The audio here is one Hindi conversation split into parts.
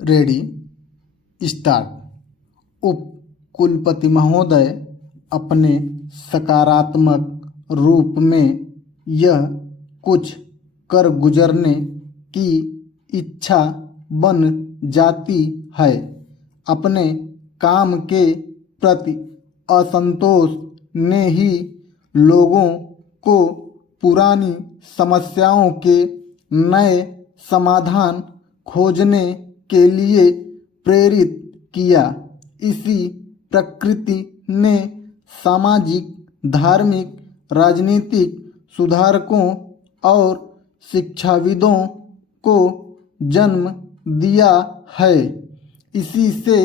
Ready start. उप कुलपति महोदय अपने सकारात्मक रूप में यह कुछ कर गुजरने की इच्छा बन जाती है। अपने काम के प्रति असंतोष ने ही लोगों को पुरानी समस्याओं के नए समाधान खोजने के लिए प्रेरित किया। इसी प्रकृति ने सामाजिक, धार्मिक, राजनीतिक सुधारकों और शिक्षाविदों को जन्म दिया है। इसी से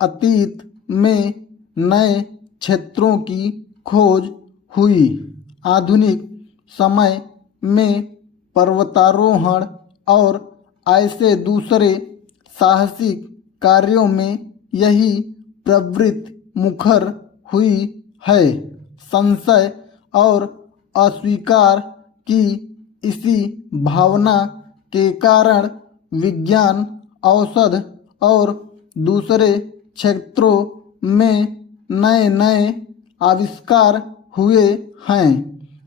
अतीत में नए क्षेत्रों की खोज हुई। आधुनिक समय में पर्वतारोहण और ऐसे दूसरे साहसिक कार्यों में यही प्रवृत्ति मुखर हुई है। संशय और अस्वीकार की इसी भावना के कारण विज्ञान, औषध और दूसरे क्षेत्रों में नए नए आविष्कार हुए हैं।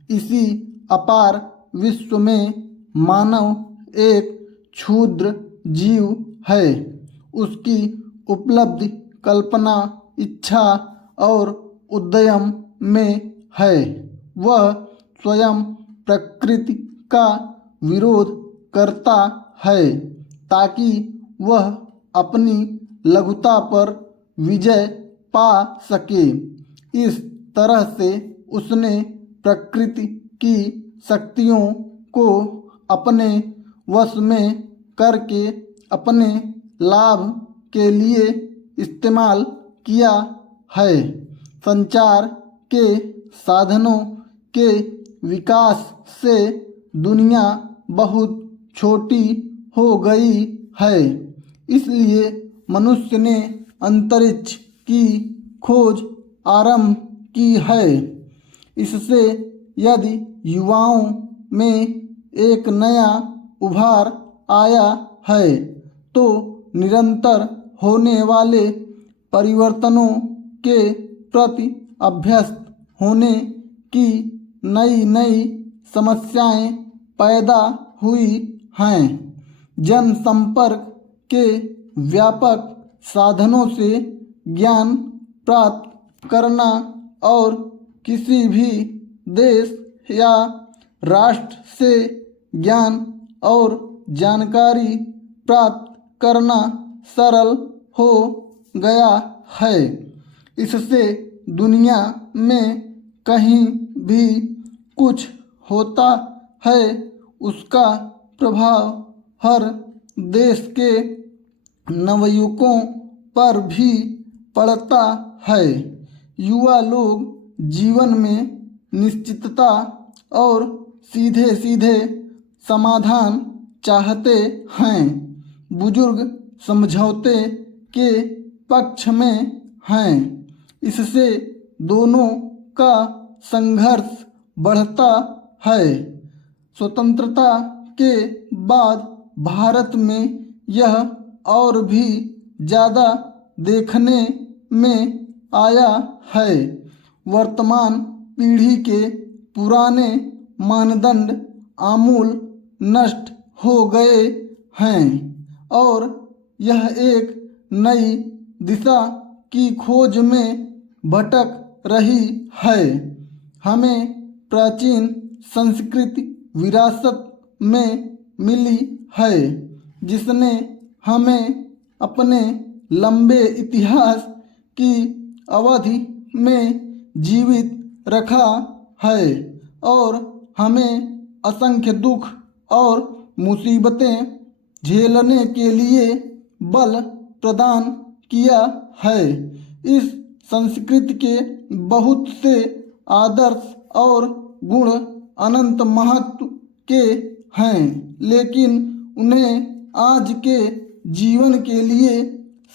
इसी अपार विश्व में मानव एक क्षुद्र जीव है। उसकी उपलब्धि कल्पना, इच्छा और उद्यम में है। वह स्वयं प्रकृति का विरोध करता है ताकि वह अपनी लघुता पर विजय पा सके। इस तरह से उसने प्रकृति की शक्तियों को अपने वश में करके अपने लाभ के लिए इस्तेमाल किया है। संचार के साधनों के विकास से दुनिया बहुत छोटी हो गई है। इसलिए मनुष्य ने अंतरिक्ष की खोज आरंभ की है। इससे यदि युवाओं में एक नया उभार आया है तो निरंतर होने वाले परिवर्तनों के प्रति अभ्यस्त होने की नई नई समस्याएं पैदा हुई हैं। जनसंपर्क के व्यापक साधनों से ज्ञान प्राप्त करना और किसी भी देश या राष्ट्र से ज्ञान और जानकारी प्राप्त करना सरल हो गया है। इससे दुनिया में कहीं भी कुछ होता है, उसका प्रभाव हर देश के नवयुवकों पर भी पड़ता है। युवा लोग जीवन में निश्चितता और सीधे सीधे समाधान चाहते हैं। बुजुर्ग समझौते के पक्ष में हैं। इससे दोनों का संघर्ष बढ़ता है। स्वतंत्रता के बाद भारत में यह और भी ज़्यादा देखने में आया है। वर्तमान पीढ़ी के पुराने मानदंड आमूल नष्ट हो गए हैं और यह एक नई दिशा की खोज में भटक रही है। हमें प्राचीन संस्कृति विरासत में मिली है, जिसने हमें अपने लंबे इतिहास की अवधि में जीवित रखा है और हमें असंख्य दुख और मुसीबतें झेलने के लिए बल प्रदान किया है। इस संस्कृति के बहुत से आदर्श और गुण अनंत महत्व के हैं, लेकिन उन्हें आज के जीवन के लिए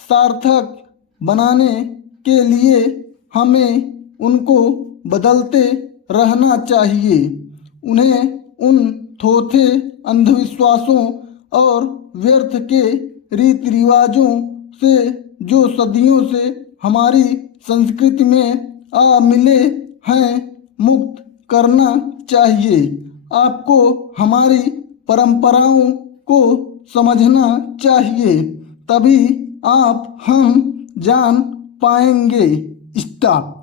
सार्थक बनाने के लिए हमें उनको बदलते रहना चाहिए। उन्हें उन थोथे अंधविश्वासों और व्यर्थ के रीति रिवाजों से जो सदियों से हमारी संस्कृति में आ मिले हैं मुक्त करना चाहिए। आपको हमारी परंपराओं को समझना चाहिए, तभी आप हम जान पाएंगे। स्टॉप।